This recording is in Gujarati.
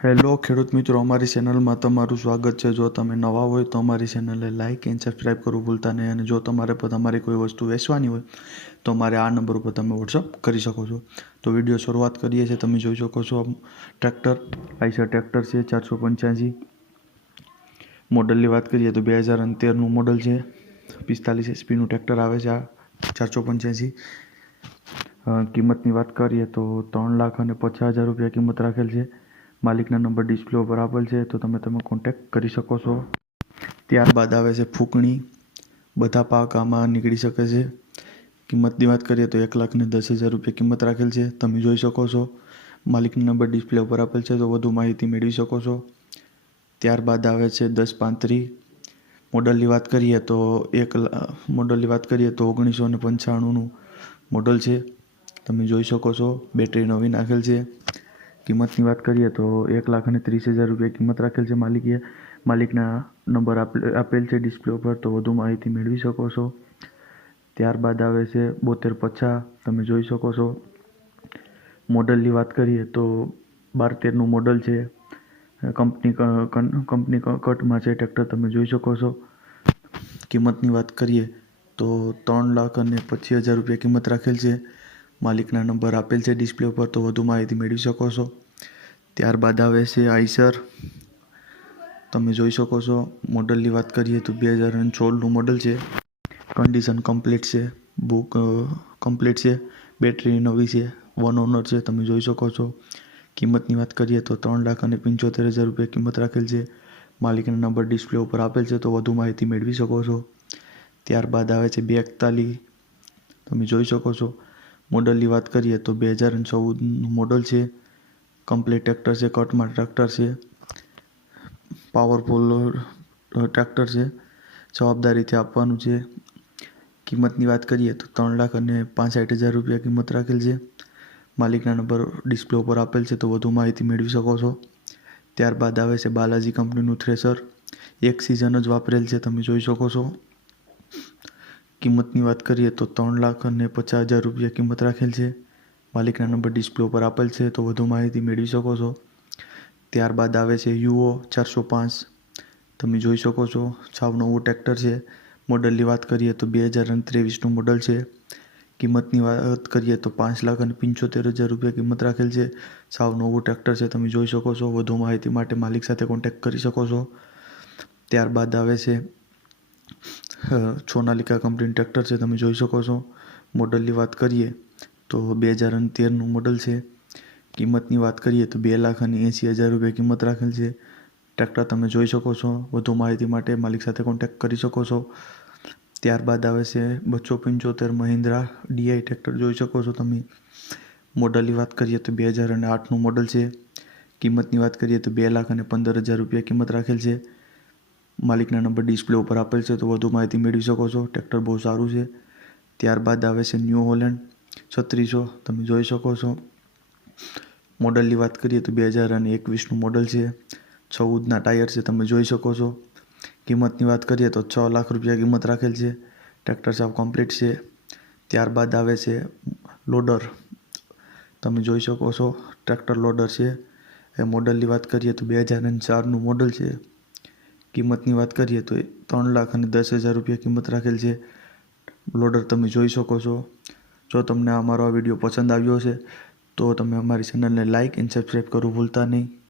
હેલો ખેડૂત મિત્રો, અમારી ચેનલમાં તમારું સ્વાગત છે। જો તમે નવા હોય તો અમારી ચેનલને લાઇક એન્ડ સબસ્ક્રાઈબ કરવું ભૂલતા નહીં। અને જો તમારે પર તમારી કોઈ વસ્તુ વેચવાની હોય તો અમારે આ નંબર ઉપર તમે વોટ્સઅપ કરી શકો છો। તો વિડીયો શરૂઆત કરીએ છીએ। તમે જોઈ શકો છો ટ્રેક્ટર આઈસર ટ્રેક્ટર છે 485 મોડલની વાત કરીએ તો 2013નું મોડલ છે। 45 HP ટ્રેક્ટર આવે છે આ 485। કિંમતની વાત કરીએ તો 3,50,000 રૂપિયા કિંમત રાખેલ છે। માલિકના નંબર ડિસ્પ્લે ઉપર આપેલ છે, તો તમે કોન્ટેક્ટ કરી શકો છો। ત્યારબાદ આવે છે ફૂંકણી, બધા પાક આમાં નીકળી શકે છે। કિંમતની વાત કરીએ તો 1,10,000 રૂપિયા કિંમત રાખેલ છે, તમે જોઈ શકો છો। માલિકનો નંબર ડિસ્પ્લે ઉપર આપેલ છે, તો વધુ માહિતી મેળવી શકો છો। ત્યારબાદ આવે છે 1035 મોડલની વાત કરીએ તો 1995નું મોડલ છે, તમે જોઈ શકો છો। બેટરી નવી નાખેલ છે। કિંમતની વાત કરીએ તો 1,30,000 રૂપિયા કિંમત રાખેલ છે। માલિકના નંબર આપેલ છે ડિસ્પ્લે ઉપર, તો વધુ માહિતી મેળવી શકો છો। ત્યારબાદ આવે છે 7250, તમે જોઈ શકો છો। મોડલની વાત કરીએ તો 12-13નું મોડલ છે। કંપની કટમાં છે ટ્રેક્ટર, તમે જોઈ શકો છો। કિંમતની વાત કરીએ તો 3,25,000 રૂપિયા કિંમત રાખેલ છે। માલિકના નંબર આપેલ છે ડિસ્પ્લે ઉપર, તો વધુ માહિતી મેળવી શકો છો। ત્યારબાદ આવે છે આઈસર, તમે જોઈ શકો છો। મોડલની વાત કરીએ તો 2016નું મોડલ છે। કન્ડિશન કમ્પ્લીટ છે, બુક કમ્પ્લીટ છે, બેટરી નવી છે, 1 ઓનર છે, તમે જોઈ શકો છો। કિંમતની વાત કરીએ તો 3,75,000 રૂપિયા કિંમત રાખેલ છે। માલિકના નંબર ડિસ્પ્લે ઉપર આપેલ છે, તો વધુ માહિતી મેળવી શકો છો। ત્યારબાદ આવે છે 241, તમે જોઈ શકો છો। મોડલની વાત કરીએ તો 2014નું મોડલ છે। કમ્પ્લીટ ટ્રેક્ટર છે, કટમાં ટ્રેક્ટર છે, પાવરફુલ ટ્રેક્ટર છે, જવાબદારીથી આપવાનું છે। કિંમતની વાત કરીએ તો 3,65,000 રૂપિયા કિંમત રાખેલ છે। માલિકના નંબર ડિસ્પ્લે ઉપર આપેલ છે, તો વધુ માહિતી મેળવી શકો છો। ત્યારબાદ આવે છે બાલાજી કંપનીનું થ્રેશર, એક સિઝન જ વાપરેલ છે, તમે જોઈ શકો છો। કિંમતની વાત કરીએ તો 3,50,000 રૂપિયા કિંમત રાખેલ છે। માલિકના નંબર ડિસ્પ્લે ઉપર આપેલ છે, તો વધુ માહિતી મેળવી શકો છો। ત્યારબાદ આવે છે યુઓ 405, તમે જોઈ શકો છો। સાવ નવું ટ્રેક્ટર છે। મોડલની વાત કરીએ તો 2023નું મોડલ છે। કિંમતની વાત કરીએ તો 5,75,000 રૂપિયા કિંમત રાખેલ છે। સાવ નવું ટ્રેક્ટર છે, તમે જોઈ શકો છો। વધુ માહિતી માટે માલિક સાથે કોન્ટેક્ટ કરી શકો છો। ત્યારબાદ આવે છે સોનાલિકા કંપનીનું ટ્રેક્ટર છે, તમે જોઈ શકો છો। મોડલની વાત કરીએ તો 2013નું મોડલ છે। કિંમતની વાત કરીએ તો 2,80,000 રૂપિયા કિંમત રાખેલ છે। ટ્રેક્ટર તમે જોઈ શકો છો। વધુ માહિતી માટે માલિક સાથે કોન્ટેક્ટ કરી શકો છો। ત્યારબાદ આવે છે 275 મહિન્દ્રા ડીઆઈ ટ્રેક્ટર, જોઈ શકો છો તમે। મોડલની વાત કરીએ તો 2008નું મોડલ છે। કિંમતની વાત કરીએ તો 2,15,000 રૂપિયા કિંમત રાખેલ છે। માલિકના નંબર ડિસ્પ્લે ઉપર આપેલ છે, તો વધુ માહિતી મેળવી શકો છો। ટ્રેક્ટર બહુ સારું છે। ત્યારબાદ આવે છે ન્યૂ હોલેન્ડ 3600, તમે જોઈ શકો છો। મોડલની વાત કરીએ તો 2021નું મોડલ છે। 14ના ટાયર છે, તમે જોઈ શકો છો। કિંમતની વાત કરીએ તો 6 લાખ રૂપિયા કિંમત રાખેલ છે। ટ્રેક્ટર સાવ કમ્પ્લીટ છે। ત્યારબાદ આવે છે લોડર, તમે જોઈ શકો છો। ટ્રેક્ટર લોડર છે। એ મોડલની વાત કરીએ તો 2004નું મોડલ છે। કિંમતની વાત કરીએ તો 3,10,000 રૂપિયા કિંમત રાખેલ છે। લોડર તમે જોઈ શકો છો। જો તમને અમારો આ વિડીયો પસંદ આવ્યો હશે તો તમે અમારી ચેનલને લાઇક એન્ડ સબસ્ક્રાઈબ કરવું ભૂલતા નહીં।